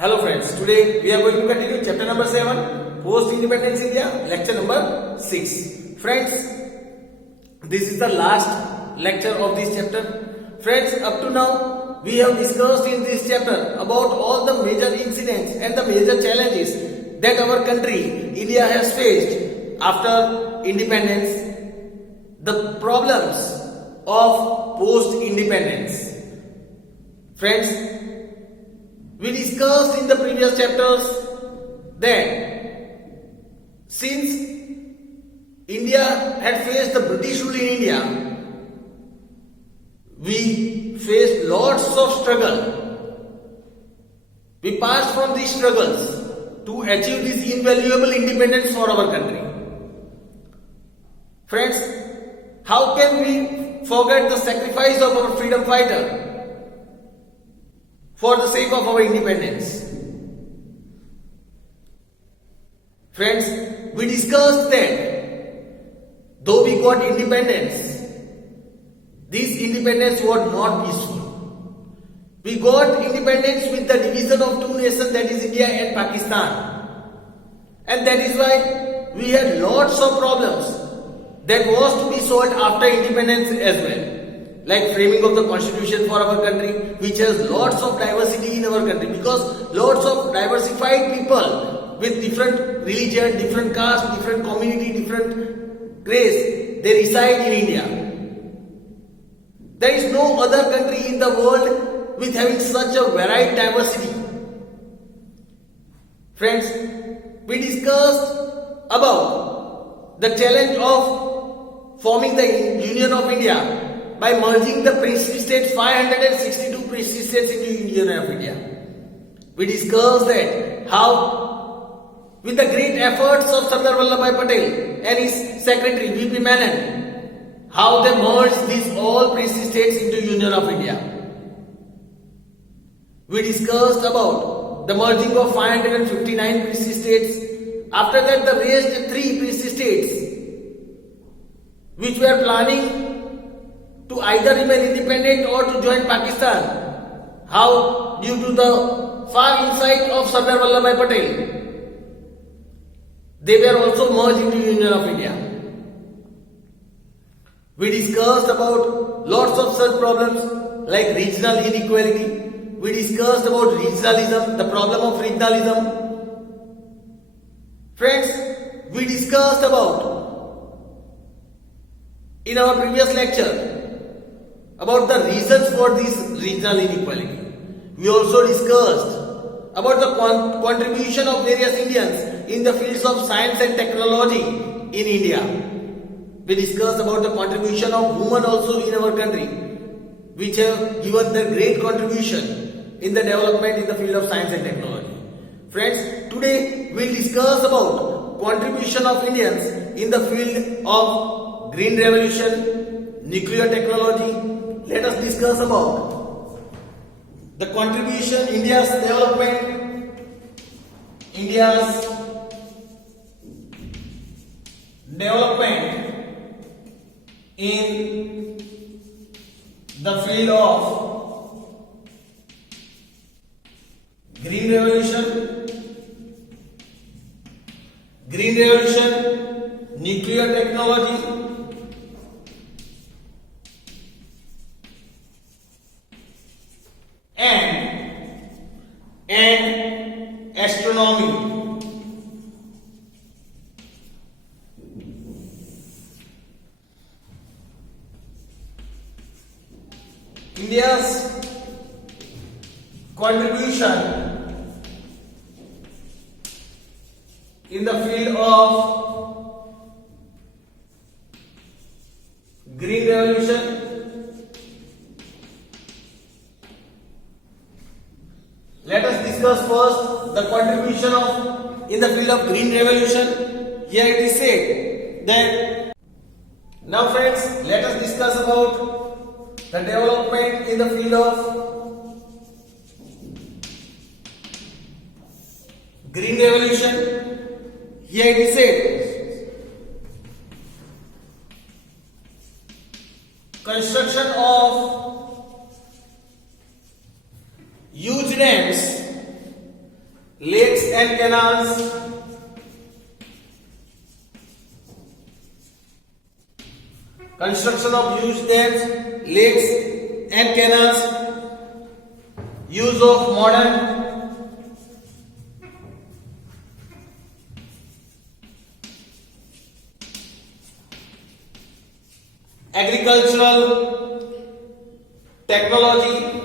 Hello friends, today we are going to continue chapter number 7, Post-Independence India, lecture number 6. Friends, this is the last lecture of this chapter. Friends, up to now we have discussed in this chapter about all the major incidents and the major challenges that our country, India, has faced after independence, the problems of post-independence. Friends, we discussed in the previous chapters that since India had faced the British rule in India, we faced lots of struggle. We passed from these struggles to achieve this invaluable independence for our country. Friends, how can we forget the sacrifice of our freedom fighter for the sake of our independence? Friends, we discussed that though we got independence, this independence was not peaceful. We got independence with the division of two nations, that is India and Pakistan. And that is why we had lots of problems that was to be solved after independence as well. Like framing of the constitution for our country, which has lots of diversity in our country, because lots of diversified people with different religion, different caste, different community, different race, they reside in India. There is no other country in the world with having such a varied diversity. Friends, we discussed about the challenge of forming the Union of India by merging the princely states, 562 princely states, into Union of India. We discussed that how, with the great efforts of Sardar Vallabhbhai Patel and his secretary V.P. Menon, how they merged these all princely states into Union of India. We discussed about the merging of 559 princely states. After that, the raised 3 princely states, which were planning to either remain independent or to join Pakistan. How, due to the far insight of Sardar Vallabhbhai Patel, they were also merged into Union of India. We discussed about lots of such problems like regional inequality. We discussed about regionalism, the problem of regionalism. Friends, we discussed about, in our previous lecture, about the reasons for this regional inequality. We also discussed about the contribution of various Indians in the fields of science and technology in India. We discussed about the contribution of women also in our country, which have given their great contribution in the development in the field of science and technology. Friends, today we will discuss about contribution of Indians in the field of green revolution, nuclear technology. Let us discuss about the contribution, India's development in the field of green revolution, nuclear technology, and astronomy. India's contribution in the field of green revolution, let us discuss first the contribution of in the field of green revolution. Here it is said that, now friends, let us discuss about the development in the field of green revolution. Here it is said, construction of huge dams construction of huge dams, lakes and canals, use of modern agricultural technology,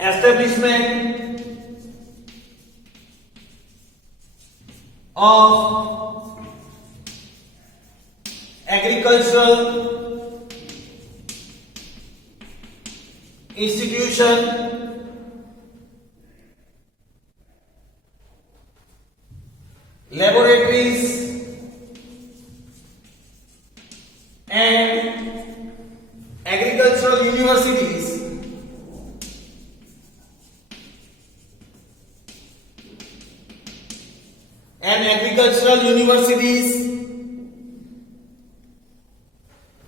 establishment of agricultural institution, laboratories and agricultural universities,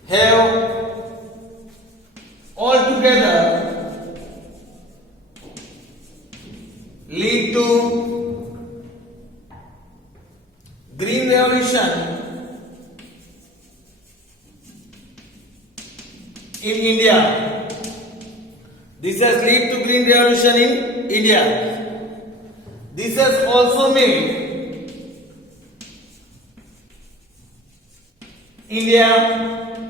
have altogether lead to green revolution in India. This has led to green revolution in India. This has also made India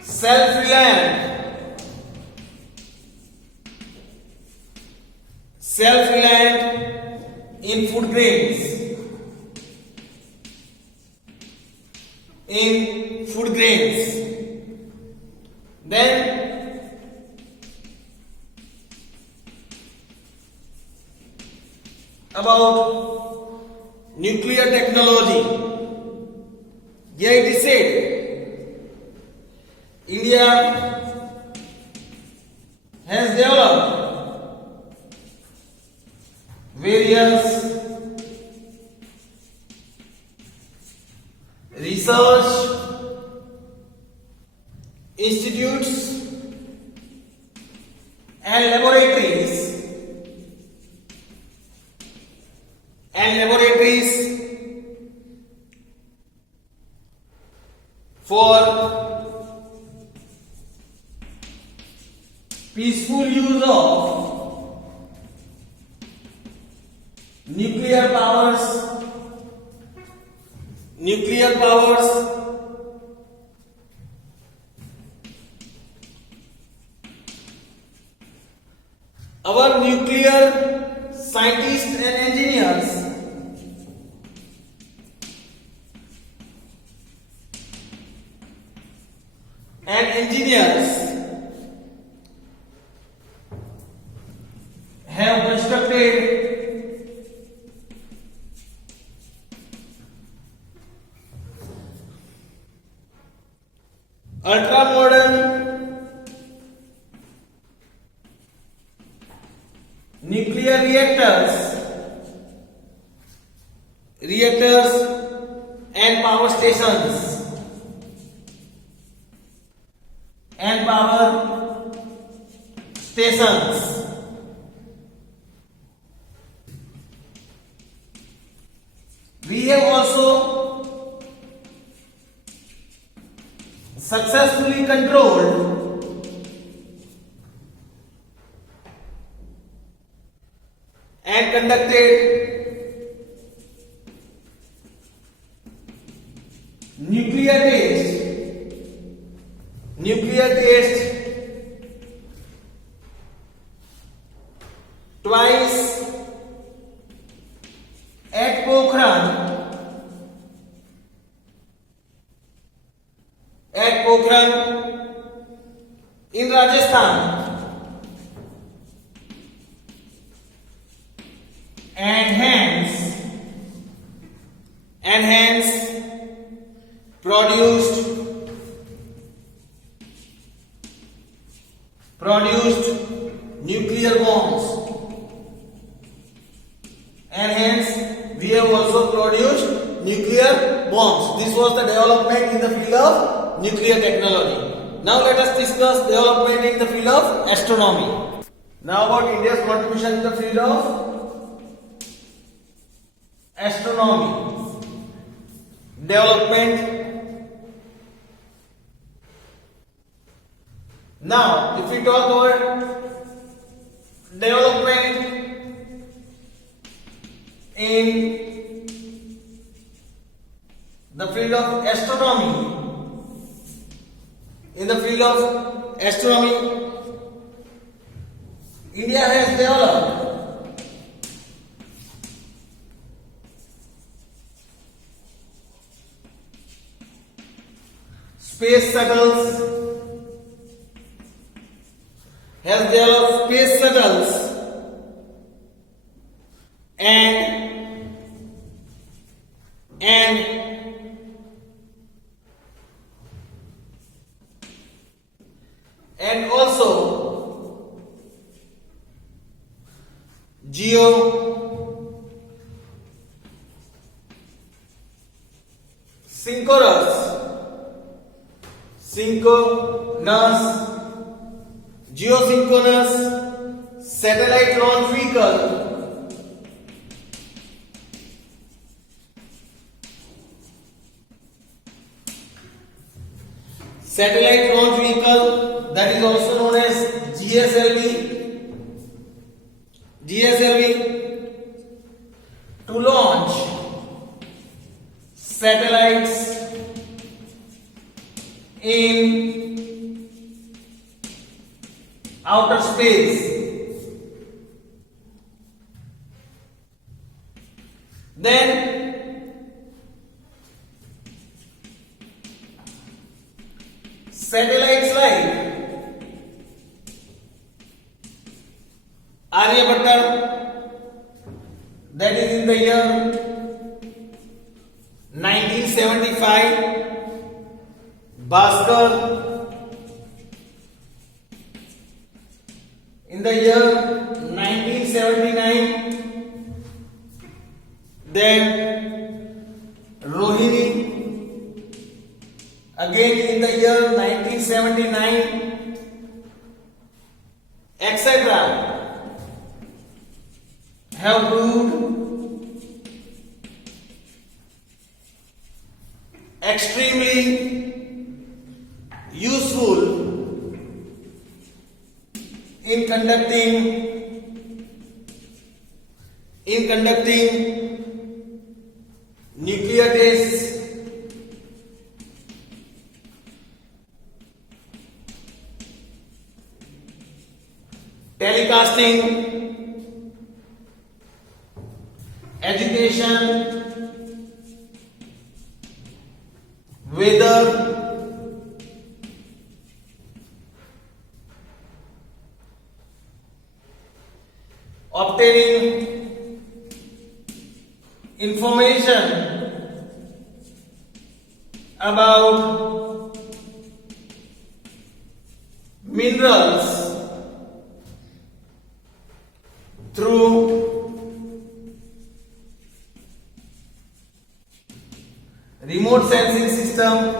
self-reliant in food grains. Then about nuclear technology. Here it is said, India has developed various research institutes and laboratories for peaceful use of nuclear powers, our nuclear scientists and engineers have constructed ultra modern nuclear reactors and power stations We have also successfully controlled and conducted nuclear test twice at Pokhran in Rajasthan, and hence produced nuclear bombs, and hence we have also produced nuclear bombs. This was the development in the field of nuclear technology. Now let us discuss development in the field of astronomy. Now about India's contribution in the field of astronomy, development. Now, if we talk about development in the field of astronomy, India has developed space shuttles, and also geosynchronous satellite launch vehicle, that is also known as GSLV, to launch satellites in outer space. Then satellites like Aryabhatta, that is in the year 1975, Bhaskar in the year 1979, then Rohini again in the year 1979, etc. have proved extremely useful in conducting nuclear tests, telecasting, education, weather, obtaining information about minerals through remote sensing system,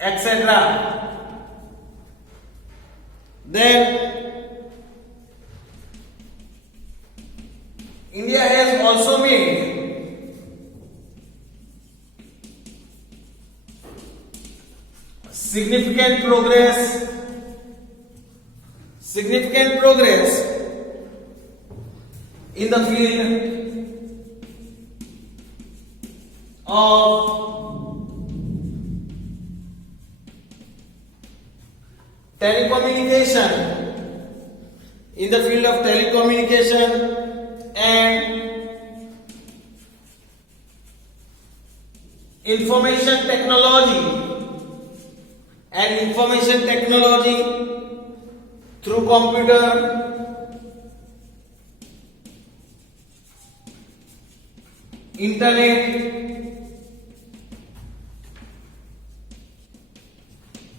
etc. Then India has also made significant progress in the field of telecommunication, and information technology through computer, internet,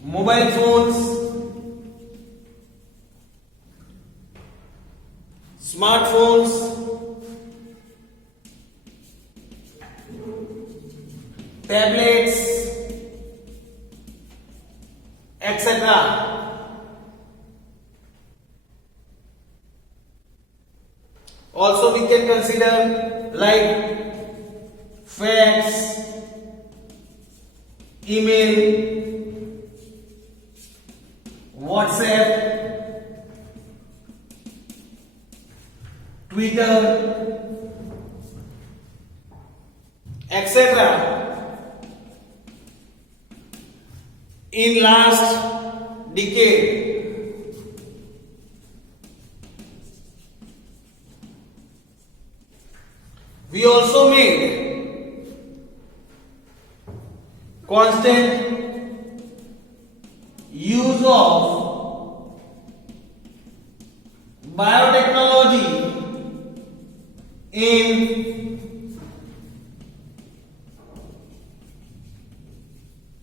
mobile phones, smartphones, tablets, etc. Also we can consider like fax, email, WhatsApp, Twitter, etc. In last decade, we also made constant use of biotechnology in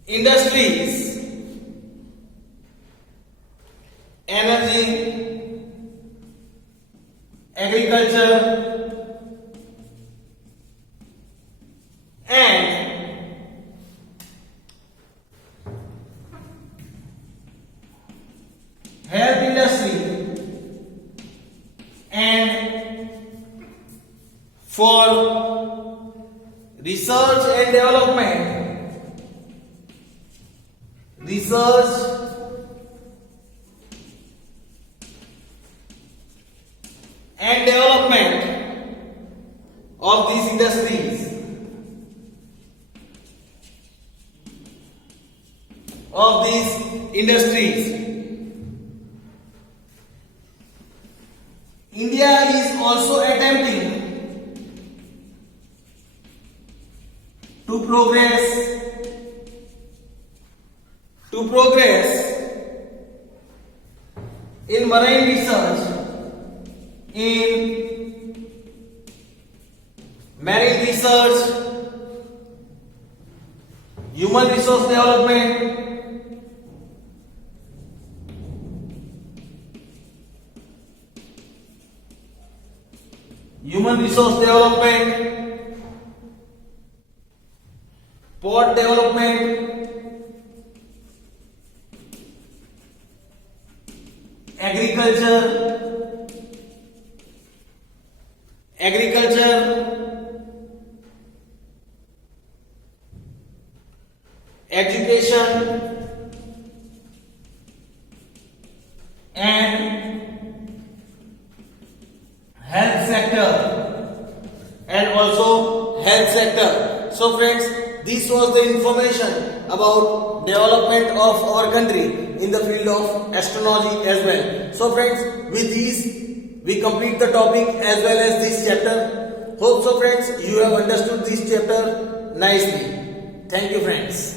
industries, energy, agriculture, and health industry, and for research and development, research and development of these industries, India is also attempting to progress in marine research, in marine research, human resource development, port development, agriculture, education, and health sector. So friends, this was the information about development of our country in the field of astrology as well. So friends, with these we complete the topic as well as this chapter. Hope so friends, you have understood this chapter nicely. Thank you friends.